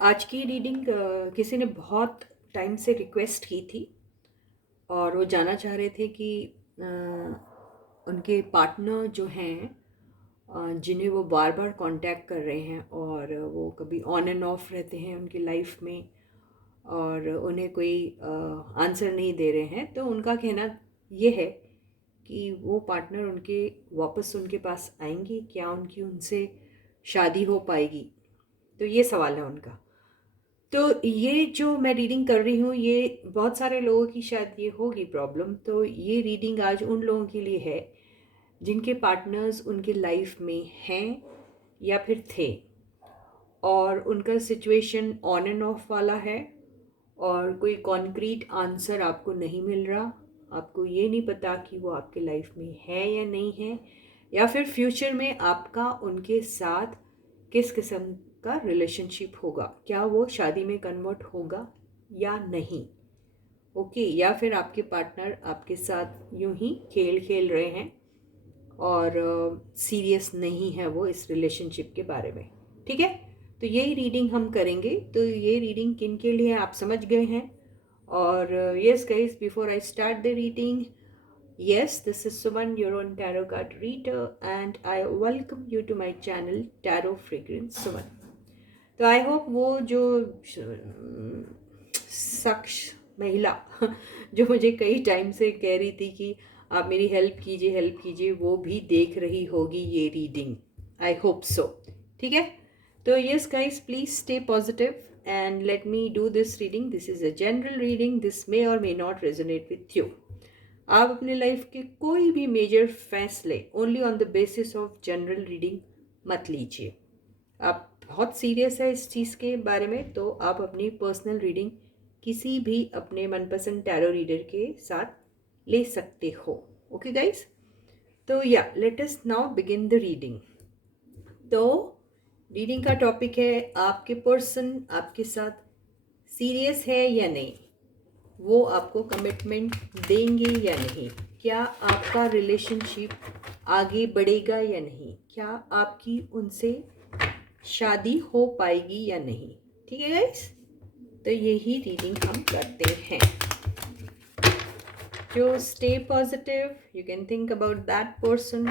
आज की रीडिंग किसी ने बहुत टाइम से रिक्वेस्ट की थी और वो जानना चाह रहे थे कि उनके पार्टनर जो हैं, जिन्हें वो बार बार कांटेक्ट कर रहे हैं और वो कभी ऑन एंड ऑफ रहते हैं उनकी लाइफ में और उन्हें कोई आंसर नहीं दे रहे हैं। तो उनका कहना ये है कि वो पार्टनर उनके वापस उनके पास आएंगी, क्या उनकी उनसे शादी हो पाएगी। तो ये सवाल है उनका। तो ये जो मैं रीडिंग कर रही हूँ, ये बहुत सारे लोगों की शायद ये होगी प्रॉब्लम। तो ये रीडिंग आज उन लोगों के लिए है जिनके पार्टनर्स उनके लाइफ में हैं या फिर थे और उनका सिचुएशन ऑन एंड ऑफ वाला है और कोई कॉन्क्रीट आंसर आपको नहीं मिल रहा। आपको ये नहीं पता कि वो आपके लाइफ में है या नहीं है, या फिर फ्यूचर में आपका उनके साथ किस किस्म का रिलेशनशिप होगा, क्या वो शादी में कन्वर्ट होगा या नहीं। ओके, या फिर आपके पार्टनर आपके साथ यूं ही खेल खेल रहे हैं और सीरियस नहीं है वो इस रिलेशनशिप के बारे में। ठीक है, तो यही रीडिंग हम करेंगे। तो ये रीडिंग किन के लिए है आप समझ गए हैं। और yes guys, before I start the reading, yes, this is Suman, your own tarot card reader, and I welcome you to my channel Tarot Fragrance Suman. तो आई होप वो जो शख्स महिला जो मुझे कई टाइम से कह रही थी कि आप मेरी हेल्प कीजिए, वो भी देख रही होगी ये रीडिंग। I hope so. ठीक है, तो yes guys, please stay positive and let me do this reading. This is a general reading, this may or may not resonate with you. आप अपने लाइफ के कोई भी मेजर फैसले only on the basis of general reading मत लीजिए। आप बहुत सीरियस है इस चीज़ के बारे में तो आप अपनी पर्सनल रीडिंग किसी भी अपने मनपसंद टैरो रीडर के साथ ले सकते हो। ओके गाइस, तो या let us now begin the reading. तो रीडिंग का टॉपिक है आपके पर्सन आपके साथ सीरियस है या नहीं, वो आपको कमिटमेंट देंगे या नहीं, क्या आपका रिलेशनशिप आगे बढ़ेगा या नहीं, क्या आपकी उनसे शादी हो पाएगी या नहीं। ठीक है गाइस, तो यही रीडिंग हम करते हैं। जो stay positive, you can think about that person,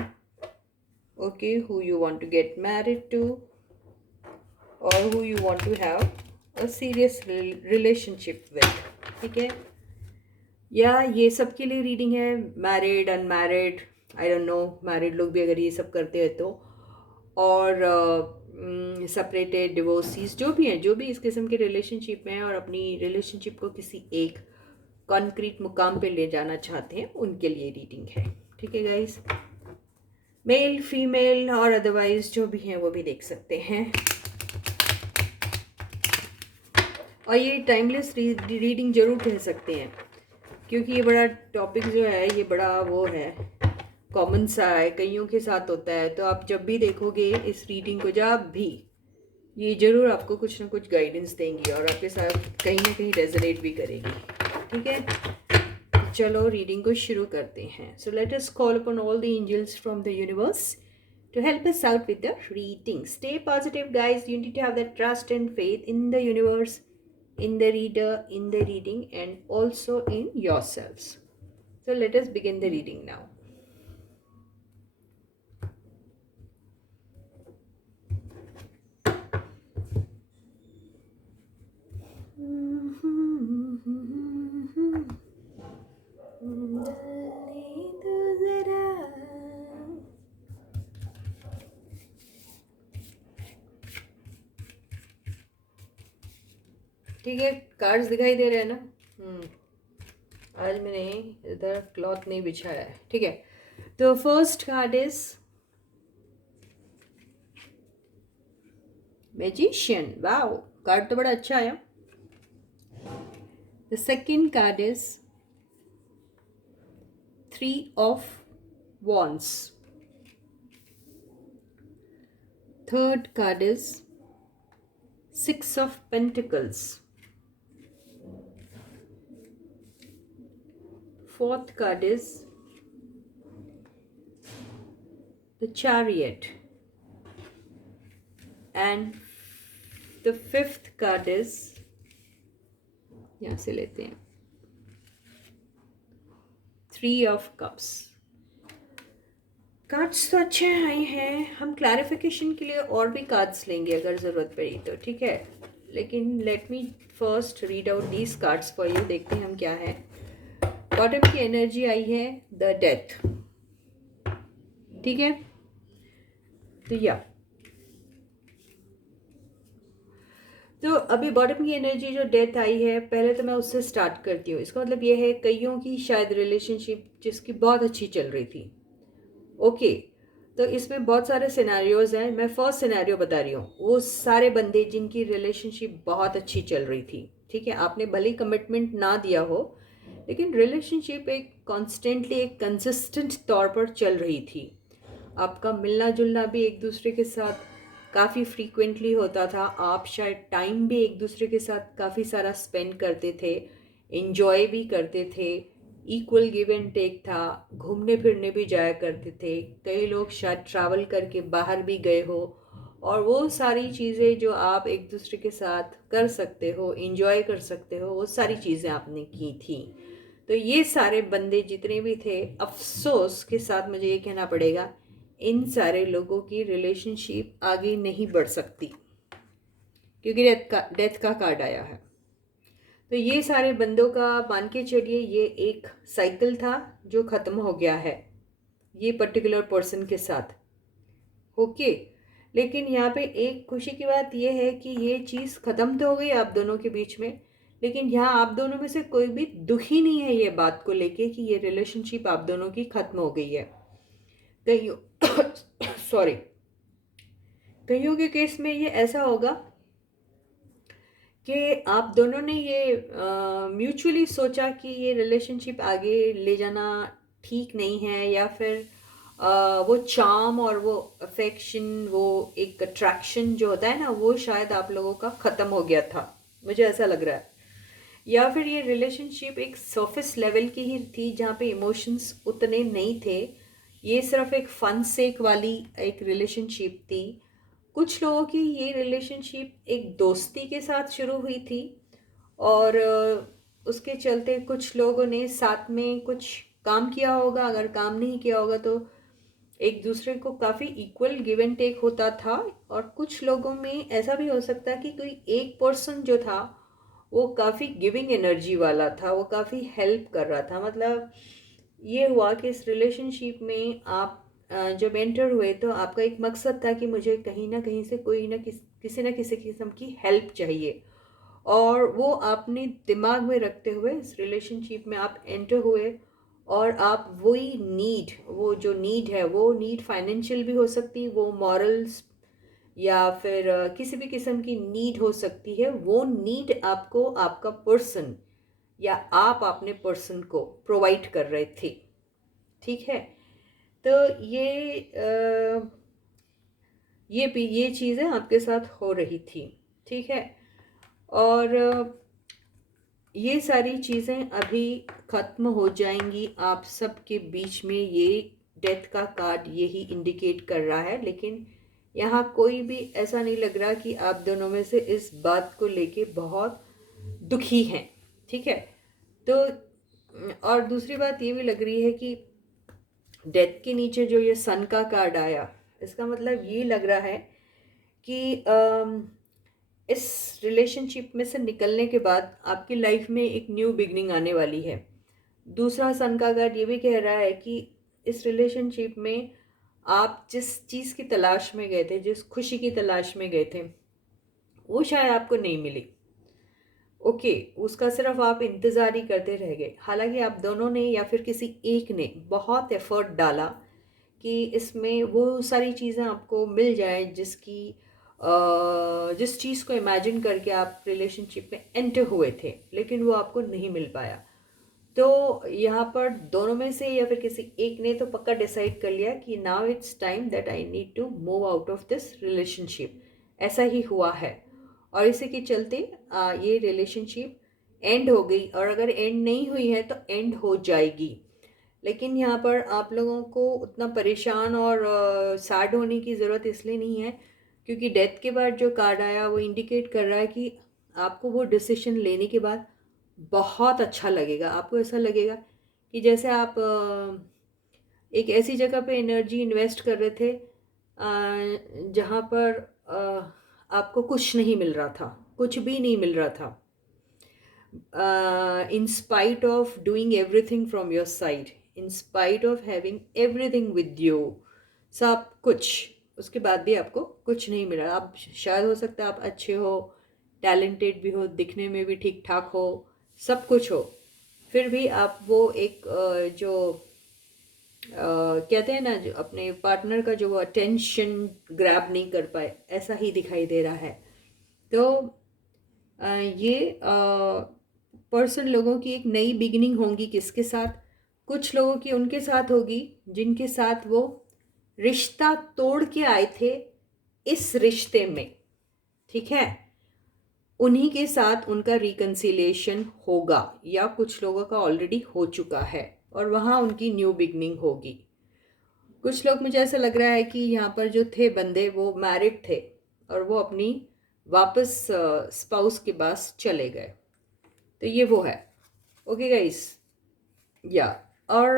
okay, who you want to get married to or who you want to have a serious relationship with. ठीक है, या ये सब के लिए रीडिंग है, married unmarried, I don't know, married लोग भी अगर ये सब करते हैं तो, और सेपरेटेड डिवोर्सीज जो भी हैं, जो भी इस किस्म के रिलेशनशिप में हैं और अपनी रिलेशनशिप को किसी एक कॉन्क्रीट मुकाम पे ले जाना चाहते हैं, उनके लिए रीडिंग है। ठीक है गाइस, मेल फीमेल और अदरवाइज जो भी हैं वो भी देख सकते हैं। और ये टाइमलेस रीडिंग जरूर कह सकते हैं क्योंकि ये बड़ा टॉपिक जो है, ये बड़ा वो है, कॉमन सा है, कईयों के साथ होता है। तो आप जब भी देखोगे इस रीडिंग को, जब भी, ये जरूर आपको कुछ ना कुछ गाइडेंस देंगी और आपके साथ कहीं ना कहीं रेजोनेट भी करेगी। ठीक है, तो चलो रीडिंग को शुरू करते हैं। So let us call upon all the angels from the universe to help us out with the reading. Stay positive, guys. You need to have that trust and faith in the universe, in the reader, in the reading, and also in yourselves. So let us begin the reading now. ठीक है, cards दिखाई दे रहे हैं ना। आज मैंने इधर cloth नहीं बिछाया है। ठीक है, तो first card is magician. Wow, card तो बड़ा अच्छा है। The second card is three of wands. Third card is Six of Pentacles. Fourth card is the Chariot. And the fifth card is, यहाँ से लेते हैं, 3 ऑफ कप्स। कार्ड्स तो अच्छे आए हैं, हम क्लैरिफिकेशन के लिए और भी कार्ड्स लेंगे अगर ज़रूरत पड़ी तो, ठीक है। लेकिन let me first read out these cards for you, देखते हैं हम क्या है। बॉटम की एनर्जी आई है द डेथ, ठीक है। तो तो अभी बॉटम की एनर्जी जो डेथ आई है, पहले तो मैं उससे स्टार्ट करती हूँ। इसका मतलब ये है कईयों की शायद रिलेशनशिप जिसकी बहुत अच्छी चल रही थी, ओके। तो इसमें बहुत सारे सिनेरियोज हैं, मैं फर्स्ट सिनेरियो बता रही हूँ। वो सारे बंदे जिनकी रिलेशनशिप बहुत अच्छी चल रही थी, ठीक है, आपने भले कमिटमेंट ना दिया हो, लेकिन रिलेशनशिप एक कॉन्स्टेंटली एक कंसिस्टेंट तौर पर चल रही थी। आपका मिलना जुलना भी एक दूसरे के साथ काफ़ी फ्रीक्वेंटली होता था, आप शायद टाइम भी एक दूसरे के साथ काफ़ी सारा स्पेंड करते थे, इन्जॉय भी करते थे, इक्वल गिव एंड टेक था, घूमने फिरने भी जाया करते थे, कई लोग शायद ट्रैवल करके बाहर भी गए हो, और वो सारी चीज़ें जो आप एक दूसरे के साथ कर सकते हो, इन्जॉय कर सकते हो, वो सारी चीज़ें आपने की थी। तो ये सारे बंदे जितने भी थे, अफसोस के साथ मुझे ये कहना पड़ेगा, इन सारे लोगों की रिलेशनशिप आगे नहीं बढ़ सकती, क्योंकि डेथ का कार्ड आया है। तो ये सारे बंदों का मान के चलिए ये एक साइकिल था जो ख़त्म हो गया है ये पर्टिकुलर पर्सन के साथ, ओके। लेकिन यहाँ पे एक खुशी की बात यह है कि ये चीज़ ख़त्म तो हो गई आप दोनों के बीच में, लेकिन यहाँ आप दोनों में से कोई भी दुखी नहीं है ये बात को लेके कि ये रिलेशनशिप आप दोनों की ख़त्म हो गई है। कईयों सॉरी, कईयों के केस में ये ऐसा होगा कि आप दोनों ने ये म्यूचुअली सोचा कि ये रिलेशनशिप आगे ले जाना ठीक नहीं है, या फिर वो चार्म और वो अफेक्शन, वो एक अट्रैक्शन जो होता है ना, वो शायद आप लोगों का ख़त्म हो गया था, मुझे ऐसा लग रहा है। या फिर ये रिलेशनशिप एक सरफेस लेवल की ही थी जहाँ पे इमोशंस उतने नहीं थे, ये सिर्फ एक फन सेक वाली एक रिलेशनशिप थी। कुछ लोगों की ये रिलेशनशिप एक दोस्ती के साथ शुरू हुई थी, और उसके चलते कुछ लोगों ने साथ में कुछ काम किया होगा, अगर काम नहीं किया होगा तो एक दूसरे को काफ़ी इक्वल गिव एंड टेक होता था। और कुछ लोगों में ऐसा भी हो सकता है कि कोई एक पर्सन जो था वो काफ़ी गिविंग एनर्जी वाला था, वो काफ़ी हेल्प कर रहा था। मतलब ये हुआ कि इस रिलेशनशिप में आप जब एंटर हुए तो आपका एक मकसद था कि मुझे कहीं ना कहीं से कोई ना किसी ना किसी किस्म की हेल्प चाहिए, और वो आपने दिमाग में रखते हुए इस रिलेशनशिप में आप एंटर हुए। और आप वही नीड, वो जो नीड है, वो नीड फाइनेंशियल भी हो सकती है, वो मॉरल्स या फिर किसी भी किस्म की नीड हो सकती है, वो नीड आपको आपका पर्सन या आप अपने पर्सन को प्रोवाइड कर रहे थे, ठीक है। तो ये चीज़ें आपके साथ हो रही थी, ठीक है। और ये सारी चीज़ें अभी ख़त्म हो जाएंगी आप सब के बीच में, ये डेथ का कार्ड यही इंडिकेट कर रहा है। लेकिन यहाँ कोई भी ऐसा नहीं लग रहा कि आप दोनों में से इस बात को लेके बहुत दुखी हैं, ठीक है। तो और दूसरी बात ये भी लग रही है कि डेथ के नीचे जो ये सन का कार्ड आया, इसका मतलब ये लग रहा है कि इस रिलेशनशिप में से निकलने के बाद आपकी लाइफ में एक न्यू बिगनिंग आने वाली है। दूसरा सन का कार्ड ये भी कह रहा है कि इस रिलेशनशिप में आप जिस चीज़ की तलाश में गए थे, जिस खुशी की तलाश में गए थे, वो शायद आपको नहीं मिली, ओके। उसका सिर्फ आप इंतज़ार ही करते रह गए। हालांकि आप दोनों ने या फिर किसी एक ने बहुत एफर्ट डाला कि इसमें वो सारी चीज़ें आपको मिल जाए जिस चीज़ को इमेजिन करके आप रिलेशनशिप में एंटर हुए थे, लेकिन वो आपको नहीं मिल पाया। तो यहाँ पर दोनों में से या फिर किसी एक ने तो पक्का डिसाइड कर लिया कि now it's time that I need to move out of this relationship. ऐसा ही हुआ है, और इसी के चलते ये रिलेशनशिप एंड हो गई, और अगर एंड नहीं हुई है तो एंड हो जाएगी। लेकिन यहाँ पर आप लोगों को उतना परेशान और सैड होने की ज़रूरत इसलिए नहीं है, क्योंकि डेथ के बाद जो कार्ड आया वो इंडिकेट कर रहा है कि आपको वो डिसीजन लेने के बाद बहुत अच्छा लगेगा। आपको ऐसा लगेगा कि जैसे आप एक ऐसी जगह पे एनर्जी इन्वेस्ट कर रहे थे जहाँ पर आपको कुछ नहीं मिल रहा था, कुछ भी नहीं मिल रहा था, in spite of doing everything from your side, in spite of having everything with you, सब कुछ, उसके बाद भी आपको कुछ नहीं मिला। आप शायद हो सकता है आप अच्छे हो, टैलेंटेड भी हो, दिखने में भी ठीक ठाक हो, सब कुछ हो, फिर भी आप वो एक जो कहते हैं ना, जो अपने पार्टनर का जो वो अटेंशन ग्रैब नहीं कर पाए, ऐसा ही दिखाई दे रहा है। तो ये पर्सन लोगों की एक नई बिगिनिंग होंगी। किसके साथ? कुछ लोगों की उनके साथ होगी जिनके साथ वो रिश्ता तोड़ के आए थे इस रिश्ते में, ठीक है, उन्हीं के साथ उनका रिकन्सिलिएशन होगा, या कुछ लोगों का ऑलरेडी हो चुका है और वहाँ उनकी न्यू बिगनिंग होगी। कुछ लोग, मुझे ऐसा लग रहा है कि यहाँ पर जो थे बंदे वो मैरिड थे और वो अपनी वापस स्पाउस के पास चले गए। तो ये वो है। ओके गाइस, या और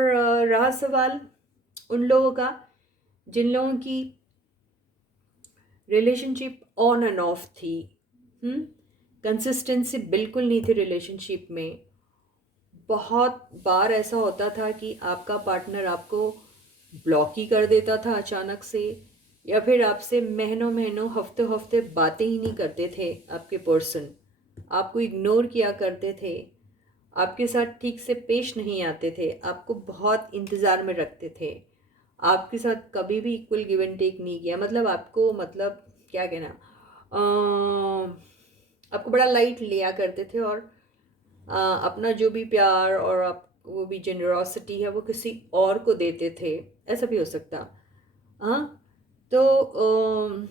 रहा सवाल उन लोगों का जिन लोगों की रिलेशनशिप ऑन एंड ऑफ थी, कंसिस्टेंसी बिल्कुल नहीं थी रिलेशनशिप में। बहुत बार ऐसा होता था कि आपका पार्टनर आपको ब्लॉक ही कर देता था अचानक से, या फिर आपसे महीनों महीनों हफ्ते हफ्ते बातें ही नहीं करते थे। आपके पर्सन आपको इग्नोर किया करते थे, आपके साथ ठीक से पेश नहीं आते थे, आपको बहुत इंतज़ार में रखते थे, आपके साथ कभी भी इक्वल गिव एंड टेक नहीं किया। मतलब आपको, मतलब क्या कहना, आपको बड़ा लाइट लिया करते थे और अपना जो भी प्यार और आप वो भी जेनरॉसिटी है वो किसी और को देते थे। ऐसा भी हो सकता। हाँ, तो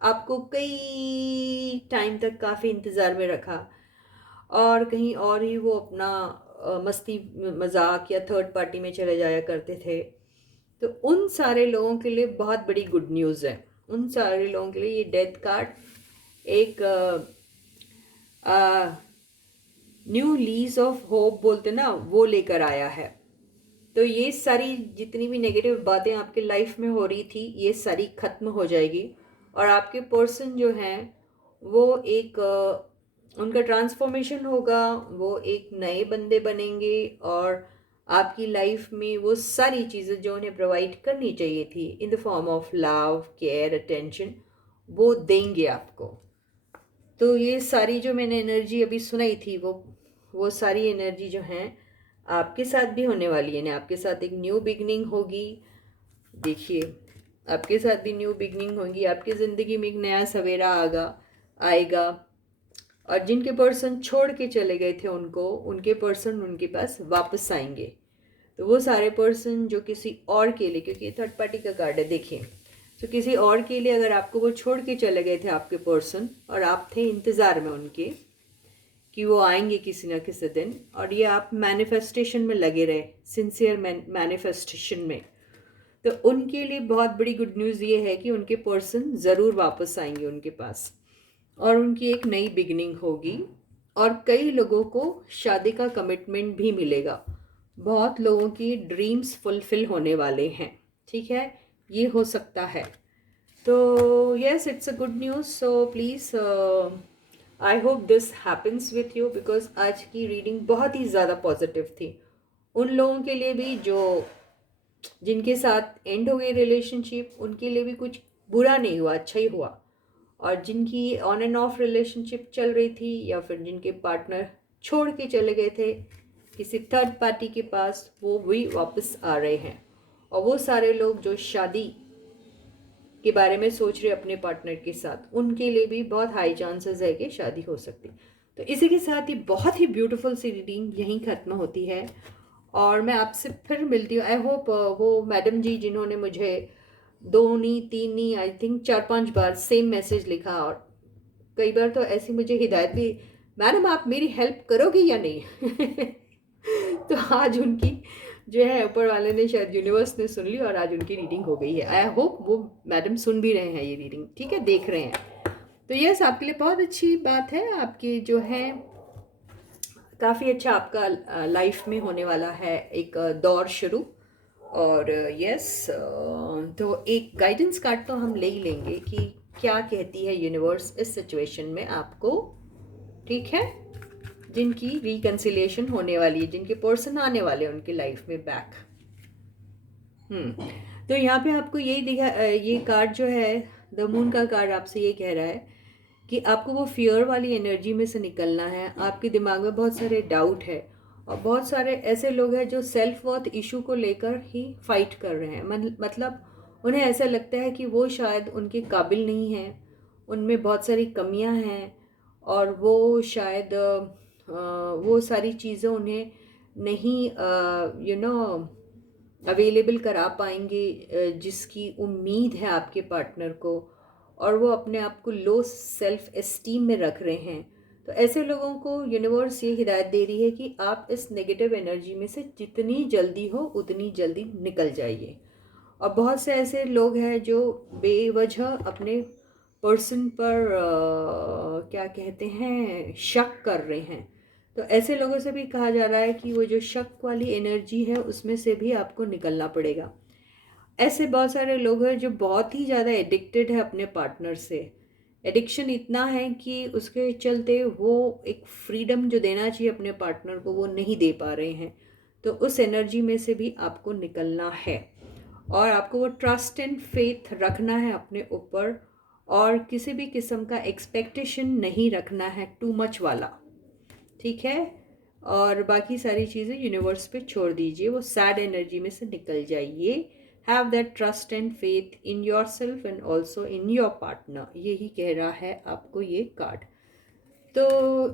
आपको कई टाइम तक काफ़ी इंतज़ार में रखा और कहीं और ही वो अपना मस्ती मजाक या थर्ड पार्टी में चले जाया करते थे। तो उन सारे लोगों के लिए बहुत बड़ी गुड न्यूज़ है। उन सारे लोगों के लिए ये डेथ कार्ड एक न्यू लीज ऑफ होप बोलते ना, वो लेकर आया है। तो ये सारी जितनी भी नेगेटिव बातें आपके लाइफ में हो रही थी, ये सारी खत्म हो जाएगी और आपके पर्सन जो हैं वो एक उनका ट्रांसफॉर्मेशन होगा, वो एक नए बंदे बनेंगे और आपकी लाइफ में वो सारी चीज़ें जो उन्हें प्रोवाइड करनी चाहिए थी in the form of love, care, attention, वो देंगे आपको। तो ये सारी जो मैंने एनर्जी अभी सुनाई थी वो सारी एनर्जी जो हैं आपके साथ भी होने वाली है ना। आपके साथ एक न्यू बिगनिंग होगी। देखिए, आपके साथ भी न्यू बिगनिंग होगी, आपकी ज़िंदगी में एक नया सवेरा आएगा। और जिनके पर्सन छोड़ के चले गए थे उनको, उनके पर्सन उनके पास वापस आएंगे। तो वो सारे पर्सन जो किसी और के लिए, क्योंकि ये थर्ड पार्टी का कार्ड है, देखिए, तो किसी और के लिए अगर आपको वो छोड़ के चले गए थे आपके पर्सन और आप थे इंतज़ार में उनके कि वो आएंगे किसी ना किसी दिन, और ये आप मैनिफेस्टेशन में लगे रहे, सिंसियर मैनिफेस्टेशन में, तो उनके लिए बहुत बड़ी गुड न्यूज़ ये है कि उनके पर्सन ज़रूर वापस आएंगे उनके पास और उनकी एक नई बिगनिंग होगी। और कई लोगों को शादी का कमिटमेंट भी मिलेगा। बहुत लोगों की ड्रीम्स फुलफिल होने वाले हैं, ठीक है, ये हो सकता है। तो yes, it's a good news. So please I hope this happens with you, because आज की रीडिंग बहुत ही ज़्यादा पॉजिटिव थी। उन लोगों के लिए भी जो जिनके साथ एंड हो गई रिलेशनशिप, उनके लिए भी कुछ बुरा नहीं हुआ, अच्छा ही हुआ। और जिनकी ऑन एंड ऑफ रिलेशनशिप चल रही थी या फिर जिनके पार्टनर छोड़ के चले गए थे किसी थर्ड पार्टी के पास, वो भी वापस आ रहे हैं। और वो सारे लोग जो शादी के बारे में सोच रहे अपने पार्टनर के साथ, उनके लिए भी बहुत हाई चांसेस है कि शादी हो सकती। तो इसी के साथ ही बहुत ही ब्यूटीफुल सी रीडिंग यहीं ख़त्म होती है और मैं आपसे फिर मिलती हूँ। आई होप वो मैडम जी जिन्होंने मुझे 2 नहीं 3 नहीं, I think 4-5 bar same message लिखा, और कई बार तो ऐसी मुझे हिदायत भी, मैडम आप मेरी हेल्प करोगे या नहीं तो आज उनकी जो है ऊपर वाले ने शायद यूनिवर्स ने सुन ली और आज उनकी रीडिंग हो गई है। आई होप वो मैडम सुन भी रहे हैं ये रीडिंग, ठीक है, देख रहे हैं। तो यस, आपके लिए बहुत अच्छी बात है, आपकी जो है काफ़ी अच्छा आपका लाइफ में होने वाला है एक दौर शुरू। और यस, तो एक गाइडेंस कार्ड तो हम ले ही लेंगे कि क्या कहती है यूनिवर्स इस सिचुएशन में आपको, ठीक है, जिनकी रिकन्सिलिएशन होने वाली है, जिनके पर्सन आने वाले हैं उनकी लाइफ में बैक। तो यहाँ पे आपको यही दिखा, ये कार्ड जो है द मून का कार्ड आपसे ये कह रहा है कि आपको वो फियर वाली एनर्जी में से निकलना है। आपके दिमाग में बहुत सारे डाउट है और बहुत सारे ऐसे लोग हैं जो सेल्फ वर्थ इशू को लेकर ही फाइट कर रहे हैं। मतलब उन्हें ऐसा लगता है कि वो शायद उनके काबिल नहीं हैं, उनमें बहुत सारी कमियां हैं और वो शायद वो सारी चीज़ें उन्हें नहीं अवेलेबल करा पाएंगे जिसकी उम्मीद है आपके पार्टनर को, और वो अपने आप को लो सेल्फ एस्टीम में रख रहे हैं। तो ऐसे लोगों को यूनिवर्स ये हिदायत दे रही है कि आप इस नेगेटिव एनर्जी में से जितनी जल्दी हो उतनी जल्दी निकल जाइए। और बहुत से ऐसे लोग हैं जो बेवजह अपने पर्सन पर क्या कहते हैं, शक कर रहे हैं। तो ऐसे लोगों से भी कहा जा रहा है कि वो जो शक वाली एनर्जी है उसमें से भी आपको निकलना पड़ेगा। ऐसे बहुत सारे लोग हैं जो बहुत ही ज़्यादा एडिक्टेड है अपने पार्टनर से। एडिक्शन इतना है कि उसके चलते वो एक फ्रीडम जो देना चाहिए अपने पार्टनर को वो नहीं दे पा रहे हैं। तो उस एनर्जी में से भी आपको निकलना है और आपको वो ट्रस्ट एंड फेथ रखना है अपने ऊपर, और किसी भी किस्म का एक्सपेक्टेशन नहीं रखना है टू मच वाला, ठीक है। और बाकी सारी चीज़ें यूनिवर्स पे छोड़ दीजिए, वो सैड एनर्जी में से निकल जाइए। Have that trust and faith in your self and also in your partner, यही कह रहा है आपको ये कार्ड। तो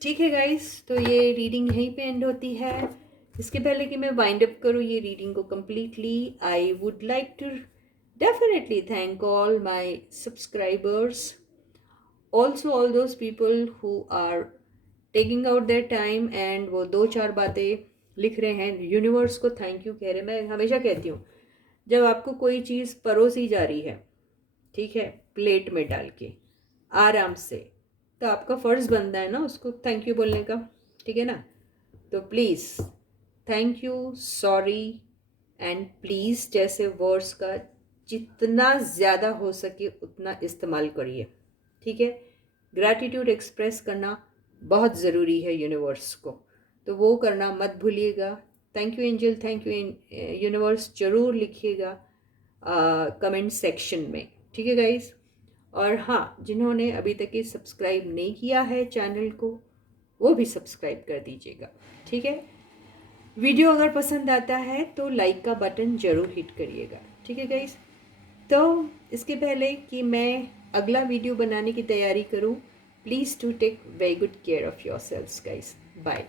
ठीक है गाइस, तो ये रीडिंग यहीं पे एंड होती है। इसके पहले कि मैं वाइंड अप करूँ ये रीडिंग को completely, I would like to definitely thank all my subscribers, also all those people who are taking out their time and वो दो चार बातें लिख रहे हैं, यूनिवर्स को थैंक यू कह रहे हैं। मैं हमेशा कहती हूँ जब आपको कोई चीज़ परोसी जा रही है, ठीक है, प्लेट में डाल के आराम से, तो आपका फ़र्ज़ बनता है ना उसको थैंक यू बोलने का, ठीक है ना। तो please thank you, sorry and please जैसे वर्ड्स का जितना ज़्यादा हो सके उतना इस्तेमाल करिए, ठीक है। ग्रैटिट्यूड एक्सप्रेस करना बहुत ज़रूरी है यूनिवर्स को, तो वो करना मत भूलिएगा। Thank you angel, thank you universe ज़रूर लिखिएगा कमेंट सेक्शन में, ठीक है गाइस। और हाँ, जिन्होंने अभी तक ये सब्सक्राइब नहीं किया है चैनल को वो भी सब्सक्राइब कर दीजिएगा, ठीक है। वीडियो अगर पसंद आता है तो लाइक का बटन ज़रूर हिट करिएगा, ठीक है गाइस। तो इसके पहले कि मैं अगला वीडियो बनाने की तैयारी करूँ, please to take very good care of yourselves guys. Bye.